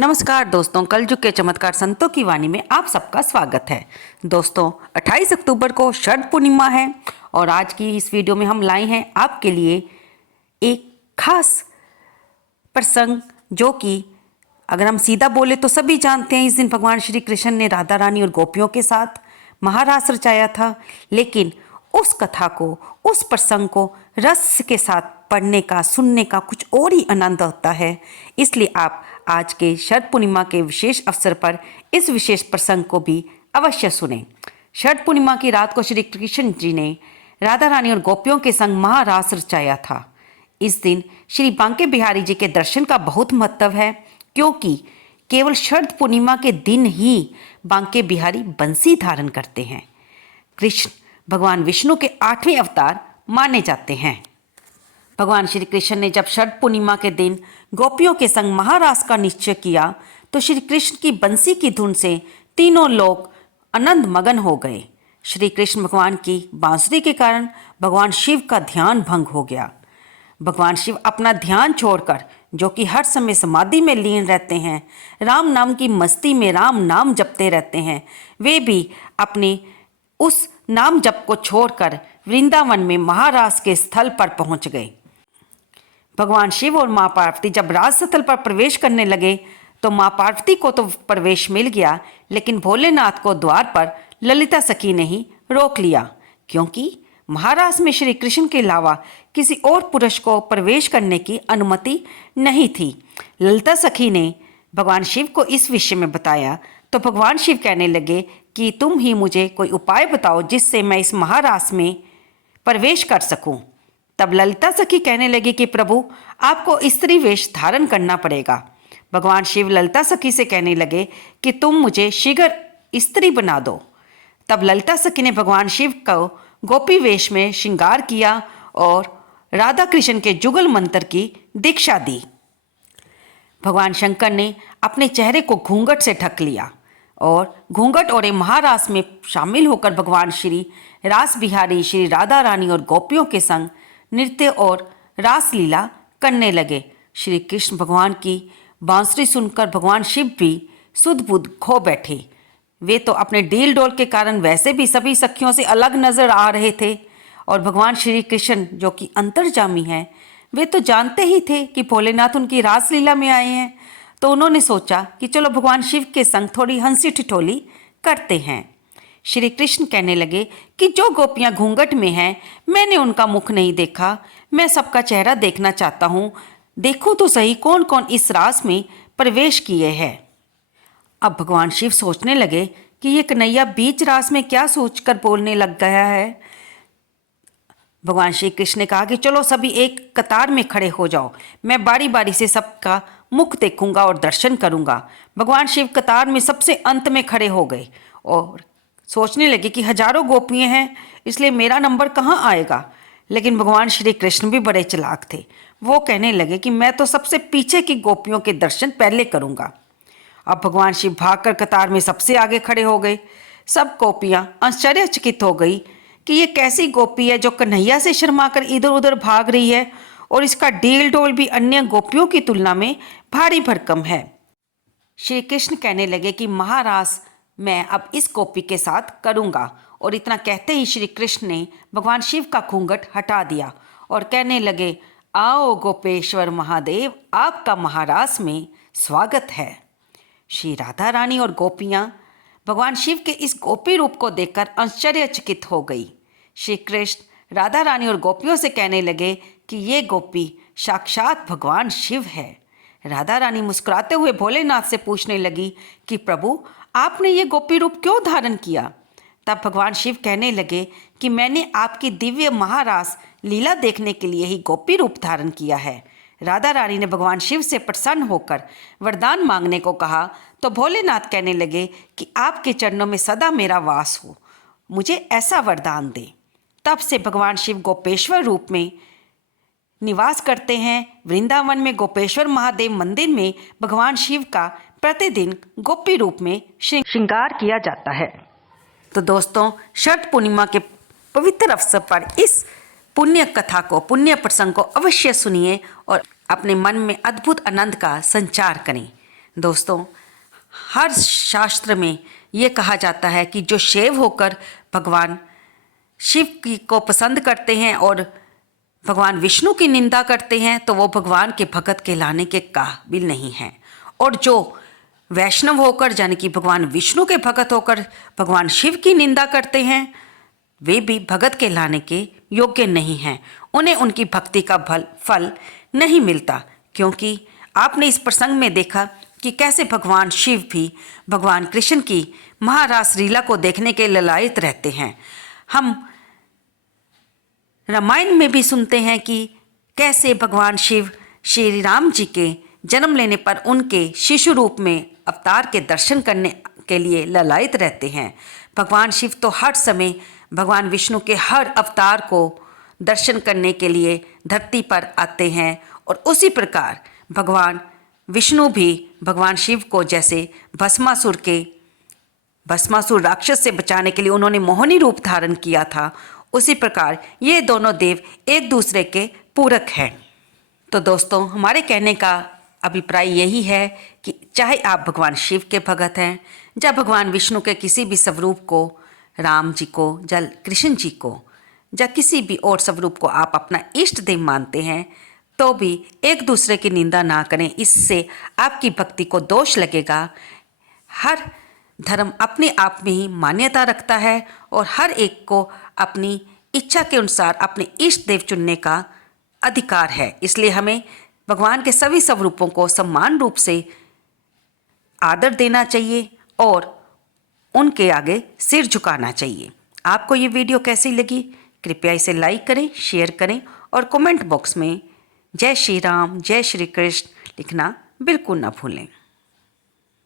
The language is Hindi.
नमस्कार दोस्तों, कलयुग के चमत्कार संतों की वाणी में आप सबका स्वागत है। दोस्तों 28 अक्टूबर को शरद पूर्णिमा है और आज की इस वीडियो में हम लाए हैं आपके लिए एक खास प्रसंग, जो कि अगर हम सीधा बोले तो सभी जानते हैं। इस दिन भगवान श्री कृष्ण ने राधा रानी और गोपियों के साथ महारास रचाया था, लेकिन उस कथा को, उस प्रसंग को रस के साथ पढ़ने का, सुनने का कुछ और ही आनंद होता है। इसलिए आप आज के शरद पूर्णिमा के विशेष अवसर पर इस विशेष प्रसंग को भी अवश्य सुनें। शरद पूर्णिमा की रात को श्री कृष्ण जी ने राधा रानी और गोपियों के संग महारास रचाया था। इस दिन श्री बांके बिहारी जी के दर्शन का बहुत महत्व है, क्योंकि केवल शरद पूर्णिमा के दिन ही बांके बिहारी बंसी धारण करते हैं। कृष्ण भगवान विष्णु के 8वें अवतार माने जाते हैं। भगवान श्री कृष्ण ने जब शरद पूर्णिमा के दिन गोपियों के संग महारास का निश्चय किया, तो श्री कृष्ण की बंसी की धुन से तीनों लोग आनंद मगन हो गए। श्री कृष्ण भगवान की बांसुरी के कारण भगवान शिव का ध्यान भंग हो गया। भगवान शिव अपना ध्यान छोड़कर, जो कि हर समय समाधि में लीन रहते हैं, राम नाम की मस्ती में राम नाम जपते रहते हैं, वे भी अपने उस नाम जप को छोड़कर वृंदावन में महारास के स्थल पर पहुंच गए। भगवान शिव और माँ पार्वती जब राजस्थल पर प्रवेश करने लगे, तो माँ पार्वती को तो प्रवेश मिल गया, लेकिन भोलेनाथ को द्वार पर ललिता सखी ने ही रोक लिया, क्योंकि महारास में श्री कृष्ण के अलावा किसी और पुरुष को प्रवेश करने की अनुमति नहीं थी। ललिता सखी ने भगवान शिव को इस विषय में बताया, तो भगवान शिव कहने लगे कि तुम ही मुझे कोई उपाय बताओ जिससे मैं इस महारास में प्रवेश कर सकूं। तब ललिता सखी कहने लगी कि प्रभु, आपको स्त्री वेश धारण करना पड़ेगा। भगवान शिव ललिता सखी से कहने लगे कि तुम मुझे शीघ्र स्त्री बना दो। तब ललिता सखी ने भगवान शिव को गोपी वेश में श्रृंगार किया और राधा कृष्ण के जुगल मंत्र की दीक्षा दी। भगवान शंकर ने अपने चेहरे को घूंघट से ढक लिया और घूंघट और महारास में शामिल होकर भगवान श्री रास बिहारी श्री राधा रानी और गोपियों के संग नृत्य और रास लीला करने लगे। श्री कृष्ण भगवान की बांसुरी सुनकर भगवान शिव भी सुध बुध खो बैठे। वे तो अपने डील डोल के कारण वैसे भी सभी सखियों से अलग नजर आ रहे थे, और भगवान श्री कृष्ण जो कि अंतर्जामी हैं, वे तो जानते ही थे कि भोलेनाथ उनकी रासलीला में आए हैं। तो उन्होंने सोचा कि चलो भगवान शिव के संग थोड़ी हंसी ठिठोली करते हैं। श्री कृष्ण कहने लगे कि जो गोपियां घूंघट में हैं, मैंने उनका मुख नहीं देखा, मैं सबका चेहरा देखना चाहता हूँ। देखो तो सही कौन कौन इस रास में प्रवेश किए हैं। अब भगवान शिव सोचने लगे कि ये कन्हैया बीच रास में क्या सोचकर बोलने लग गया है। भगवान श्री कृष्ण ने कहा कि चलो सभी एक कतार में खड़े हो जाओ, मैं बारी बारी से सबका मुख देखूंगा और दर्शन करूंगा। भगवान शिव कतार में सबसे अंत में खड़े हो गए और सोचने लगे कि हजारों गोपियां हैं, इसलिए मेरा नंबर कहाँ आएगा। लेकिन भगवान श्री कृष्ण भी बड़े चालाक थे। वो कहने लगे कि मैं तो सबसे पीछे की गोपियों के दर्शन पहले करूंगा। अब भगवान शिव भागकर कतार में सबसे आगे खड़े हो गए। सब गोपियां आश्चर्यचकित हो गई कि ये कैसी गोपी है जो कन्हैया से शर्माकर इधर उधर भाग रही है, और इसका डील डोल भी अन्य गोपियों की तुलना में भारी भरकम है। श्री कृष्ण कहने लगे कि महारास मैं अब इस गोपी के साथ करूंगा, और इतना कहते ही श्री कृष्ण ने भगवान शिव का घूंघट हटा दिया और कहने लगे, आओ गोपेश्वर महादेव, आपका महारास में स्वागत है। श्री राधा रानी और गोपियां भगवान शिव के इस गोपी रूप को देखकर आश्चर्यचकित हो गई। श्री कृष्ण राधा रानी और गोपियों से कहने लगे कि ये गोपी साक्षात भगवान शिव है। राधा रानी मुस्कुराते हुए भोलेनाथ से पूछने लगी कि प्रभु, आपने ये गोपी रूप क्यों धारण किया। तब भगवान शिव कहने लगे कि मैंने आपकी दिव्य महारास लीला देखने के लिए ही गोपी रूप धारण किया है। राधा रानी ने भगवान शिव से प्रसन्न होकर वरदान मांगने को कहा, तो भोलेनाथ कहने लगे कि आपके चरणों में सदा मेरा वास हो, मुझे ऐसा वरदान दे। तब से भगवान शिव गोपेश्वर रूप में निवास करते हैं। वृंदावन में गोपेश्वर महादेव मंदिर में भगवान शिव का प्रतिदिन गोपी रूप में श्रृंगार किया जाता है। तो दोस्तों, शरद पूर्णिमा के पवित्र अवसर पर इस पुण्य कथा को, पुण्य प्रसंग को अवश्य सुनिए और अपने मन में अद्भुत आनंद का संचार करें। दोस्तों, हर शास्त्र में ये कहा जाता है कि जो शैव होकर भगवान शिव की को पसंद करते हैं और भगवान विष्णु की निंदा करते हैं तो वो भगवान के भगत कहलाने के काबिल नहीं हैं। और जो वैष्णव होकर यानी कि भगवान विष्णु के भगत होकर भगवान शिव की निंदा करते हैं वे भी भगत कहलाने के योग्य नहीं हैं। उन्हें उनकी भक्ति का फल नहीं मिलता, क्योंकि आपने इस प्रसंग में देखा कि कैसे भगवान शिव भी भगवान कृष्ण की महारास लीला को देखने के ललायत रहते हैं। हम रामायण में भी सुनते हैं कि कैसे भगवान शिव श्री राम जी के जन्म लेने पर उनके शिशु रूप में अवतार के दर्शन करने के लिए ललायत रहते हैं। भगवान शिव तो हर समय भगवान विष्णु के हर अवतार को दर्शन करने के लिए धरती पर आते हैं और उसी प्रकार भगवान विष्णु भी भगवान शिव को जैसे भस्मासुर राक्षस से बचाने के लिए उन्होंने मोहिनी रूप धारण किया था, उसी प्रकार ये दोनों देव एक दूसरे के पूरक हैं। तो दोस्तों, हमारे कहने का अभिप्राय यही है कि चाहे आप भगवान शिव के भगत हैं या भगवान विष्णु के किसी भी स्वरूप को, राम जी को या कृष्ण जी को या किसी भी और स्वरूप को आप अपना इष्ट देव मानते हैं, तो भी एक दूसरे की निंदा ना करें। इससे आपकी भक्ति को दोष लगेगा। हर धर्म अपने आप में ही मान्यता रखता है और हर एक को अपनी इच्छा के अनुसार अपने इष्ट देव चुनने का अधिकार है। इसलिए हमें भगवान के सभी स्वरूपों को समान रूप से आदर देना चाहिए और उनके आगे सिर झुकाना चाहिए। आपको ये वीडियो कैसी लगी? कृपया इसे लाइक करें, शेयर करें और कमेंट बॉक्स में जय श्री राम, जय श्री कृष्ण लिखना बिल्कुल ना भूलें।